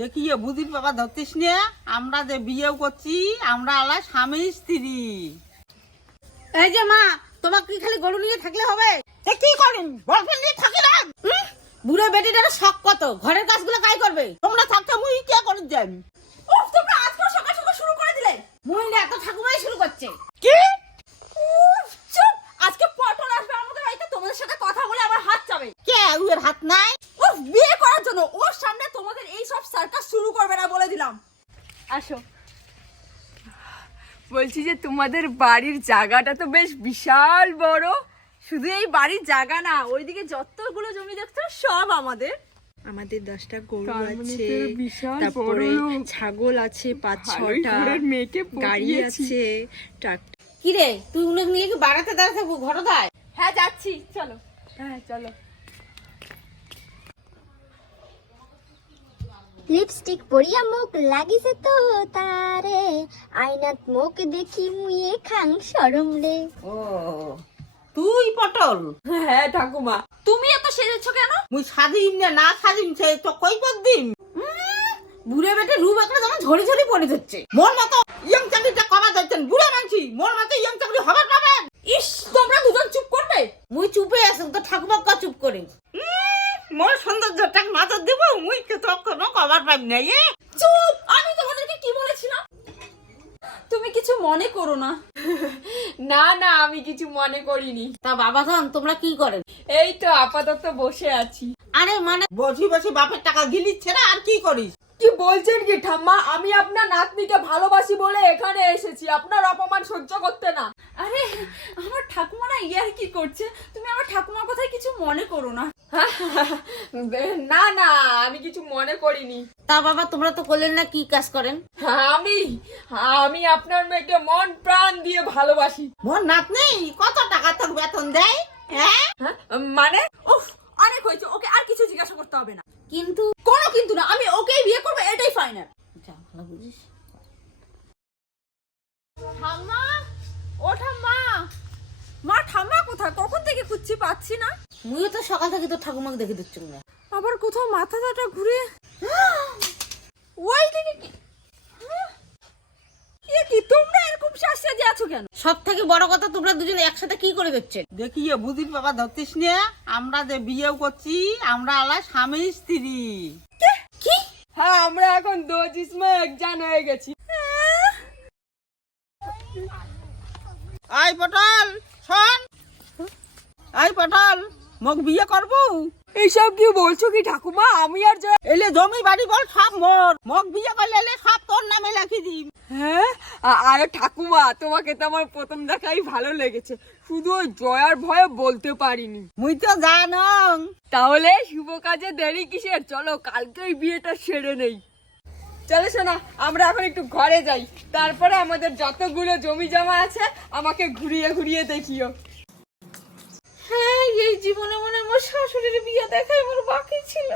দেখি বুঝির বাবা ধরতিস নে, আমরা যে বিয়ে করছি আমরা আলা স্বামী স্ত্রী। এই যে মা, তোমাকে কি খালি গরু নিয়ে থাকলে হবে? কি করেন বয়ফ্রেন্ড নিয়ে থাকি না? বুড়ো বেটিটার শখ কত, ঘরের কাজগুলো কাই করবে? তোমরা থাকতে মুই কে করে যাই? উফ, তোমরা আজকে সকাল সকাল শুরু করে দিলে। মহিলা এত ঠাকুমাই শুরু করছে। কি উফ, চুপ। আজকে পটল আসবে আমাদের বাড়িতে, তোমাদের সাথে কথা বলে আমার হাত চাবে। কে উয়ের হাত নাই? উফ, বিয়ে করার জন্য ওর সামনে তোমাদের এই সব সার্কাস শুরু করবে না বলে দিলাম। আসো। বলছি যে তোমাদের বাড়ির জায়গাটা তো বেশ বিশাল বড়। শুধু এই বাড়ির জায়গা না, ওইদিকে যতগুলো জমি দেখছো সব আমাদের। আমাদের 10টা গরু তার মানে আছে, তোর বিশাল তারপরে বড় লোক। ছাগল আছে 5-6টা, মেয়েকে গাড়ি পটিয়েছি। আছে, ট্রাক্টর। কি রে, তুই উনি নিয়ে কি বাড়াতে দাঁড়াতে ঘরে দায়? হ্যাঁ যাচ্ছি, চলো। হ্যাঁ চলো। লিপস্টিক পরিয়া মুখ লাগিছে তো তারে, আয়নাত মুখ দেখি মুয়ে খাং শরম রে। ও তুই পটল? হ্যাঁ ঠাকুমা। তুমি এত সেজেছো কেন? মুই সাজিম না সাজিম সে তো কই দিন। বুড়ে বেটে রূপ একটা যেমন ঝরি ঝরি পড়ে যাচ্ছে। মোর মতো ইয়ং চাকরিটা কমা যাচ্ছেন বুড়ে মানছি, মোর মতো ইয়ং চাকরি হবার পাবেন? ইস, তোমরা দুজন চুপ করবে। মুই চুপে আছি, তো ঠাকুমা কা চুপ করে। মোর সৌন্দর্যটা নজর দেব, মুই কে তো কোনো কবার পাই না। চুপ, আমি তোমাদেরকে কি বলেছিলাম? তুমি কিছু মনে করো না। না না, আমি কিছু মনে করিনি। তা বাবা ধন, তোমরা কি করেন? এই তো আপাতত বসে আছি। আরে মানে বসি বসি বাপের টাকা গিলিচ্ছে না, আর কি করিস? কি বলছেন কি ঠাম্মা? আমি আপনার নাতনিকে ভালোবাসি বলে এখানে এসেছি, আপনার অপমান সহ্য করতে না। আরে আমার ঠাকুমা না ইয়ার কি করছে, তুমি আমার ঠাকুমার কথায় কিছু মনে করো না। না না, আমি কিছু মনে করিনি। তা বাবা, তোমরা তো করলেন না, কি কাজ করেন? আমি আমি আপনার মেয়েকে মন প্রাণ দিয়ে ভালোবাসি। মোর নাতনি কত টাকা তোর বেতন দেয়? হ্যাঁ হ্যাঁ, মানে উফ, অনেক হয়েছে, ওকে আর কিছু জিজ্ঞাসা করতে হবে না। কিন্তু কোনো কিন্তু না, আমি ওকেই বিয়ে করবো, এটাই ফাইনাল। যা ভালো বুঝিস। ঠাম্মা, ও ঠাম্মা, মা ঠাম্মা কোথায়? কখন থেকে খুঁজছি, পাচ্ছি না। মুইও তো সকাল থেকে তো ঠাকুমাকে দেখে দিচ্ছি না। আবার কোথাও মাথাটা ঘুরে ওই দিকে কি? এ কি, তোমরা এরকম সাজে আছো কেন? সব থেকে বড় কথা, তোমরা দুজন একসাথে কি করে দিচ্ছেন? দেখি বুঝির বাবা ধরতিস নে, আমরা যে বিয়ে করছি আমরা আলা স্বামী স্ত্রী। কি? হ্যাঁ, আমরা এখন দো জিসমে এক জান হয়ে গেছি। আই পটল শোন, আই পটল মোক বিয়ে করবো। এইসব কি বলছো কি ঠাকুমা? আমি আর জয় এলে জমি বাড়ি বল সব মোর, মোক বিয়ে করলে এলে সব তোর নামে লিখে দিম। হ্যাঁ, আরে ঠাকুমা, তোমাকে তো আমার প্রথম দেখাই ভালো লেগেছে, শুধু ওই জয়ার ভয়ে বলতে পারিনি। মুই তো জানং। তাহলে শুভ কাজে দেরি কিসের? চলো কালকেই বিয়েটা সেরে নেই। চলো শোনা, আমরা এখন একটু ঘরে যাই, তারপরে আমাদের যতগুলো জমি জমা আছে আমাকে ঘুরিয়ে ঘুরিয়ে দেখিও। হ্যাঁ, এই জীবনে মনে আমার শাশুড়ির বিয়ে দেখাই আমার বাকি ছিল।